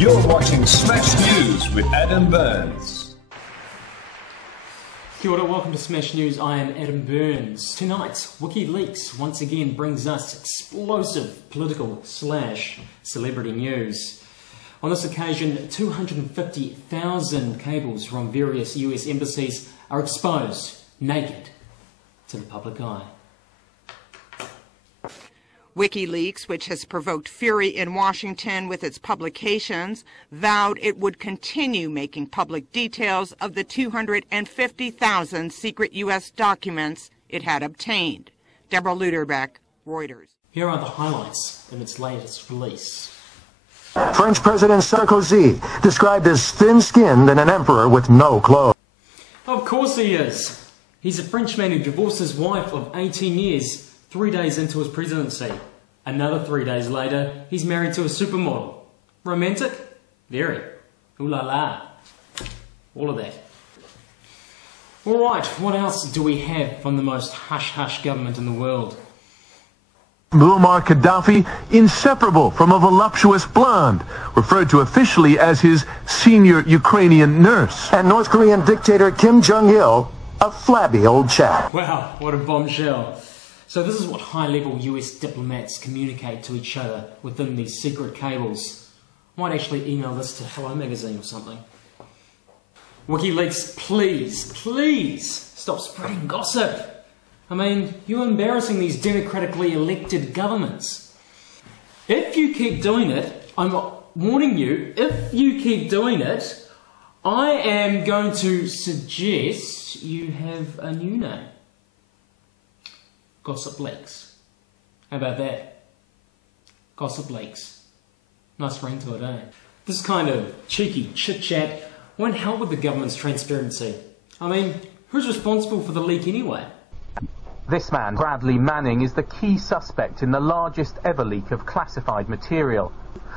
You're watching Smash News with Adam Burns. Kia ora, welcome to Smash News. I am Adam Burns. Tonight, Wikileaks once again brings us explosive political / celebrity news. On this occasion, 250,000 cables from various US embassies are exposed, naked, to the public eye. Wikileaks, which has provoked fury in Washington with its publications, vowed it would continue making public details of the 250,000 secret U.S. documents it had obtained. Deborah Luderbeck, Reuters. Here are the highlights in its latest release. French President Sarkozy, described as thin-skinned and an emperor with no clothes. Of course he is. He's a Frenchman who divorced his wife of 18 years 3 days into his presidency. Another 3 days later, he's married to a supermodel. Romantic? Very. Ooh la la. All of that. Alright, what else do we have from the most hush-hush government in the world? Muammar Gaddafi, inseparable from a voluptuous blonde, referred to officially as his senior Ukrainian nurse. And North Korean dictator Kim Jong-il, a flabby old chap. Wow, what a bombshell. So this is what high-level US diplomats communicate to each other within these secret cables. I might actually email this to Hello Magazine or something. Wikileaks, please stop spreading gossip. I mean, you're embarrassing these democratically elected governments. If you keep doing it, I'm warning you, if you keep doing it, I am going to suggest you have a new name. Gossip Leaks. How about that? Gossip Leaks. Nice ring to it, eh? This kind of cheeky chit-chat won't help with the government's transparency. I mean, who's responsible for the leak anyway? This man, Bradley Manning, is the key suspect in the largest ever leak of classified material.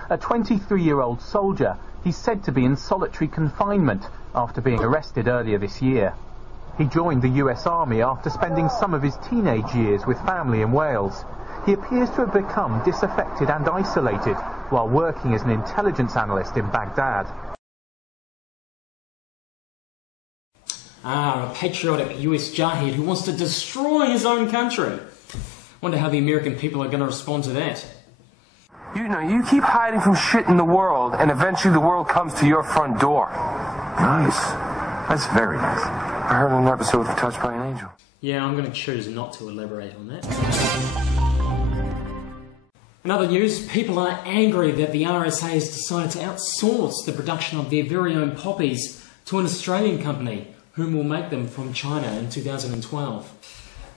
A 23-year-old soldier, he's said to be in solitary confinement after being arrested earlier this year. He joined the US Army after spending some of his teenage years with family in Wales. He appears to have become disaffected and isolated while working as an intelligence analyst in Baghdad. A patriotic US jarhead who wants to destroy his own country. Wonder how the American people are going to respond to that. You know, you keep hiding from shit in the world, and eventually the world comes to your front door. Nice. That's very nice. I heard an episode of Touched by an Angel. Yeah, I'm going to choose not to elaborate on that. In other news, people are angry that the RSA has decided to outsource the production of their very own poppies to an Australian company, whom will make them from China in 2012.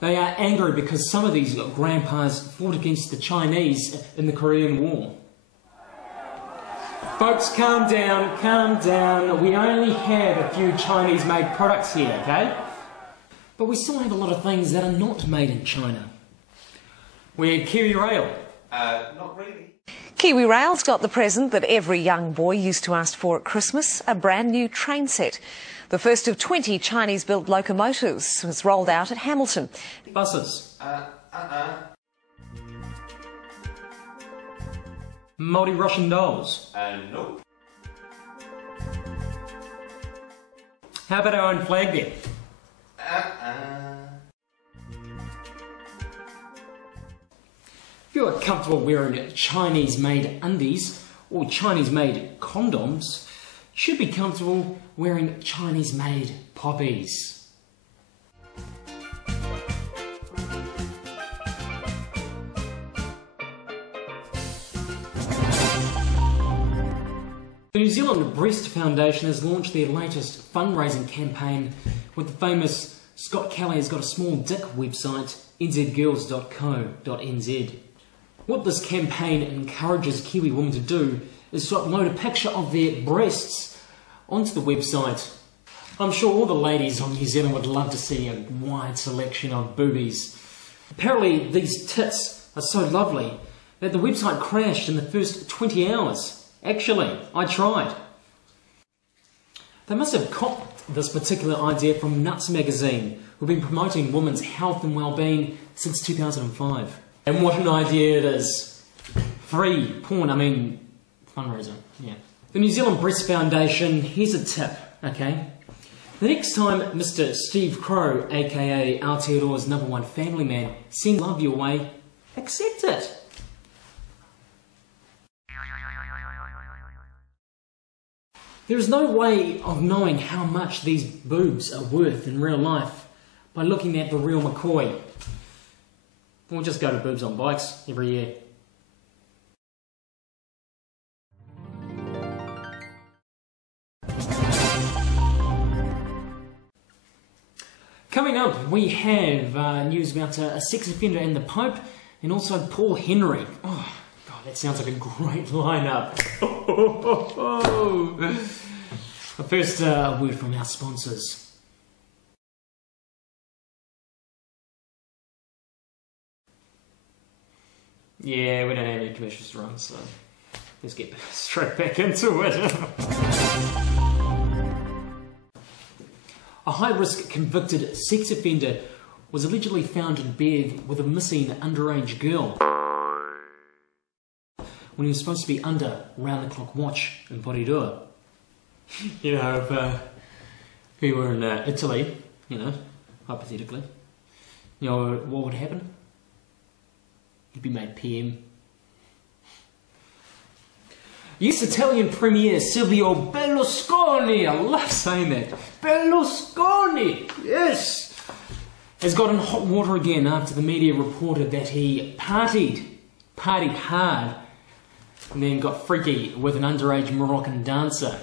They are angry because some of these grandpas fought against the Chinese in the Korean War. Folks, calm down, calm down. We only have a few Chinese-made products here, okay? But we still have a lot of things that are not made in China. We had Kiwi Rail. Not really. Kiwi Rail's got the present that every young boy used to ask for at Christmas, a brand new train set. The first of 20 Chinese-built locomotives was rolled out at Hamilton. Buses. Multi-Russian dolls. No. How about our own flag then? If you are comfortable wearing Chinese-made undies or Chinese-made condoms, you should be comfortable wearing Chinese-made poppies. The New Zealand Breast Foundation has launched their latest fundraising campaign with the famous Scott Kelly has got a small dick website, nzgirls.co.nz. What this campaign encourages Kiwi women to do is to upload a picture of their breasts onto the website. I'm sure all the ladies of New Zealand would love to see a wide selection of boobies. Apparently these tits are so lovely that the website crashed in the first 20 hours. Actually, I tried. They must have copped this particular idea from Nuts magazine, who've been promoting women's health and well-being since 2005. And what an idea it is. Free porn, fundraiser, yeah. The New Zealand Breast Foundation, here's a tip, okay? The next time Mr. Steve Crow, aka Aotearoa's #1 family man, sends love your way, accept it. There is no way of knowing how much these boobs are worth in real life by looking at the real McCoy. We'll just go to boobs on bikes every year. Coming up, we have news about a sex offender and the Pope, and also Paul Henry. Oh, God, that sounds like a great lineup. But first, a word from our sponsors. Yeah, we don't have any commercials to run, so let's get straight back into it. A high-risk convicted sex offender was allegedly found in bed with a missing underage girl when he was supposed to be under round-the-clock watch in Porirua. You know, if we were in Italy, you know, hypothetically, you know what would happen? He'd be made PM. Yes, Italian Premier Silvio Berlusconi, I love saying that, Berlusconi, yes, has got in hot water again after the media reported that he partied hard, and then got freaky with an underage Moroccan dancer.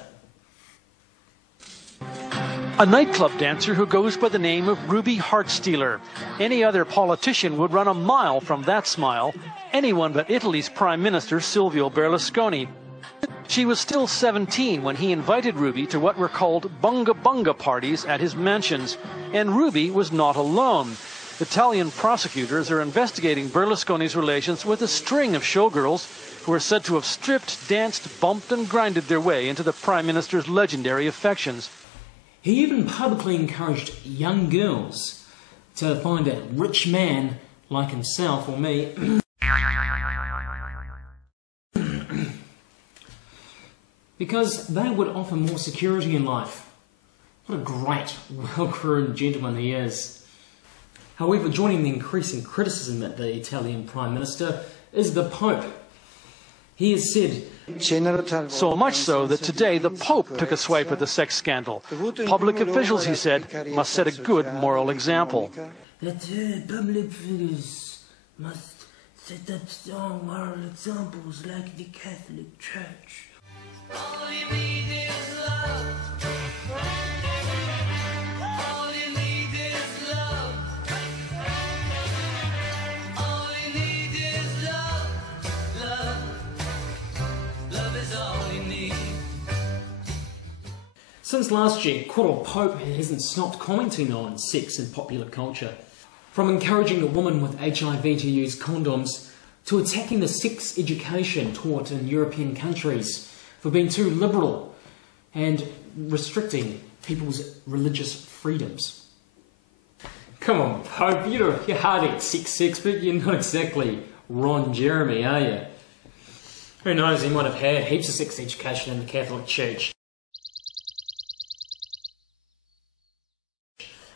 A nightclub dancer who goes by the name of Ruby Heartstealer. Any other politician would run a mile from that smile, anyone but Italy's Prime Minister Silvio Berlusconi. She was still 17 when he invited Ruby to what were called bunga bunga parties at his mansions. And Ruby was not alone. Italian prosecutors are investigating Berlusconi's relations with a string of showgirls who are said to have stripped, danced, bumped and grinded their way into the Prime Minister's legendary affections. He even publicly encouraged young girls to find a rich man like himself or me because they would offer more security in life. What a great, well-groomed gentleman he is. However, joining the increasing criticism at the Italian Prime Minister is the Pope. He has said, so much so that today the Pope took a swipe at the sex scandal. Public officials, he said, must set a good moral example. That public figures must set up strong moral examples like the Catholic Church. All you need is love. All you need is love. All you need is love. Love is all you need. Since last year, Koro Pope hasn't stopped commenting on sex in popular culture. From encouraging a woman with HIV to use condoms, to attacking the sex education taught in European countries for being too liberal and restricting people's religious freedoms. Come on, Pope, you're hardly a sex expert, you're not exactly Ron Jeremy, are you? Who knows, he might have had heaps of sex education in the Catholic Church.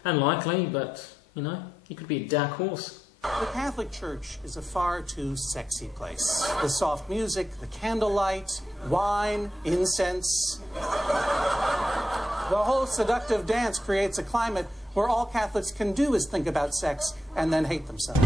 Unlikely, but, you know, he could be a dark horse. The Catholic Church is a far too sexy place. The soft music, the candlelight, wine, incense. The whole seductive dance creates a climate where all Catholics can do is think about sex and then hate themselves.